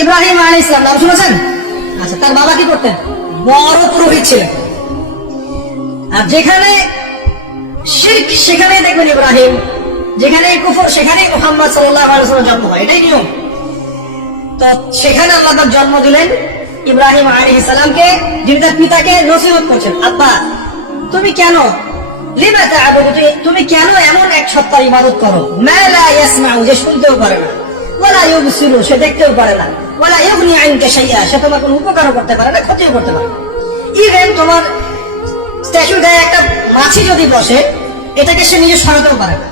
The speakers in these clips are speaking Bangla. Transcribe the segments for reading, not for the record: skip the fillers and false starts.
ইব্রাহিম আলাইহিস সালাম নাম শুনেছেন? আচ্ছা, তার বাবা কি করতেন? বড় পুরোহিত ছিলেন। আর যেখানে শিরক সেখানে দেখবেন ইব্রাহিম, যেখানে কুফর সেখানেই মুহাম্মদ সাল্লাল্লাহু আলাইহি ওয়াসাল্লাম জন্ম হয়, এটাই নিয়ম। তো সেখানে আল্লাহ পাক জন্ম দিলেন ইব্রাহিম আলাইহিস সালামকে, যিনি তার পিতাকে নসিহত করছেন, আব্বা তুমি কেন লিমা তা'বুদু, তুমি কেন এমন এক সত্তার ইবাদত করো, মা লা ইয়াসমাউ, যে শুনতেও পারে না, ওয়ালা ইউবসিরু, সে দেখতেও পারে না, ওয়ালা ইউগনি আনকা শাইআ, সে তোমার কোনো উপকারও করতে পারে না, ক্ষতিও করতে পারে না। ইভেন তোমার স্ট্যাচু গায়ে একটা মাছি যদি বসে, এটাকে সে নিজে সরাতেও পারে না,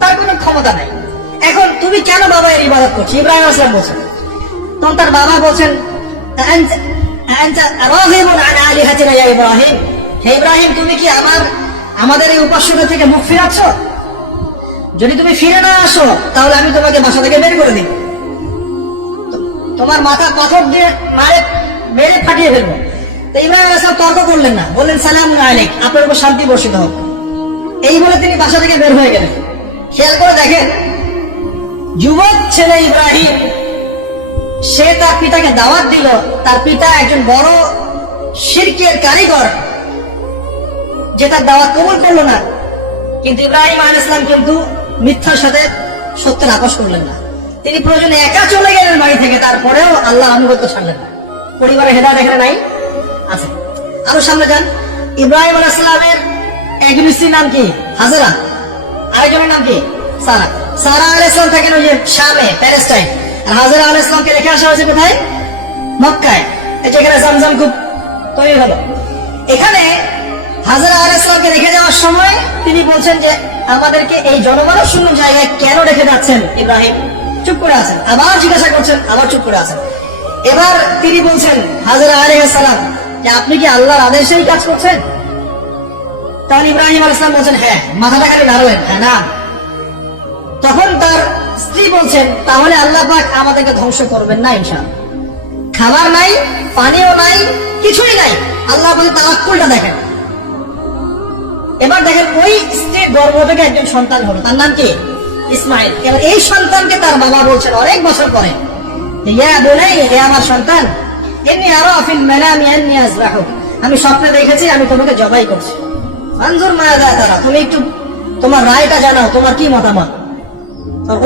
তার কোনো ক্ষমতা নাই। এখন তুমি কেন বাবা এর ইবাদত করছো? ইব্রাহিম আলাইহিস সালাম বলছেন। তখন তার বাবা বলছেন, আনতা রাগিবুন আন আলিহাতিনা ইয়া ইব্রাহিম, হে ইব্রাহিম তুমি কি আমাদের এই উপাস্যদের থেকে মুখ ফিরাচ্ছ? যদি তুমি ফিরে না আসো তাহলে আমি তোমাকে বাসা থেকে বের করে দিই, তোমার মাথা পাথর দিয়ে মেরে ফাটিয়ে ফেলবো। তো ইব্রাহিম আলাইহিস সালাম তর্ক করলেন না, বললেন সালামুন আলাইক, আপনার উপর শান্তি বর্ষিত হোক। এই বলে তিনি বাসা থেকে বের হয়ে গেলেন। খেয়াল করে দেখেন, যুবক ছেলে ইব্রাহিম, সে তার পিতাকে দাওয়াত দিল, তার পিতা একজন বড় শিরকের কারিগর, যে তার দাওয়াত কবুল করলো না। কিন্তু ইব্রাহিম আলাইহিস সালাম কিন্তু মিথ্যার সাথে সত্যের আপোস করলেন না। তিনি প্রয়োজনে একা চলে গেলেন বাড়ি থেকে, তারপরেও আল্লাহ আনুগত্য ছাড়লেন না। পরিবারে হেদায়েত এখানে নাই আছে। আরো সামনে যান, ইব্রাহিম আলাইহিস সালামের একজন স্ত্রীর নাম কি? হাজেরা, আরেকজনের নাম কি? সারা। সারা আলাইহিস সালাম থাকেন ওই যে শামে, প্যালেস্টাইন, আর হাজেরা আলাইহিস সালামকে রেখে আসা হয়েছে কোথায়? মক্কায়, যেখানে জামজাম কূপ তৈরি হলো। এখানে হাজেরা আলাইহিস সালামকে রেখে যাওয়ার সময় তিনি বলছেন যে আমাদেরকে এই জনমানব শূন্য জায়গায় কেন রেখে যাচ্ছেন? ইব্রাহিম চুপ করে আছেন, আবার জিজ্ঞাসা করছেন, আবার চুপ করে আছেন। এবার তিনি বলছেন হাজেরা আলাইহিস সালাম যে আপনি কি আল্লাহর আদেশেই কাজ করছেন? তখন ইব্রাহিম আলাইহিস সালাম বলছেন হ্যাঁ। মাথাটা খালি নাড়লেন, হ্যাঁ না। তখন তার স্ত্রী বলছেন তাহলে আল্লাহ পাক আমাদেরকে ধ্বংস করবেন না ইনশাআল্লাহ। খাবার নাই, পানিও নাই, কিছুই নাই, আল্লাহ বলে তাওয়াক্কুলটা দেখেন। এবার দেখেন ওই স্ত্রীর গর্ভ থেকে একজন সন্তান হলো, তার নাম কি? ইসমাইল। এবার এই সন্তানকে তার বাবা বলছেন অনেক বছর পরে, ইয়া বুনাইয়া, হে আমার সন্তান, ইন্নী আরা ফিল মানামি আন্নী আযবাহুক, আমি স্বপ্নে দেখেছি আমি তোমাকে জবাই করছি। আনজুর মাযা তারা, তুমি একটু তোমার রায়টা জানাও, তোমার কি মতামত?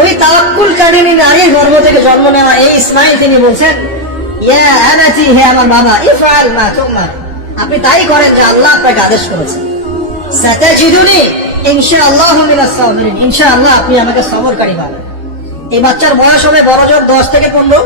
ওই তাওয়াক্কুলকারিনী নারীর গর্ভ থেকে জন্ম নেওয়া এই ইসমাইল, তিনি বলছেন ইয়া আনাতি, হে আমার বাবা, ইফআল মা তুমার, আপনি তাই করেন যে আল্লাহ আপনাকে আদেশ করেছেন। সাতাজিদুনি ইনশাআল্লাহু মিনাস সাবিরিন, ইনশাআল্লাহ আপনি আমাকে সবরকারী পাবেন। এই বাচ্চার বয়স হবে বড়জোর 10 থেকে 15।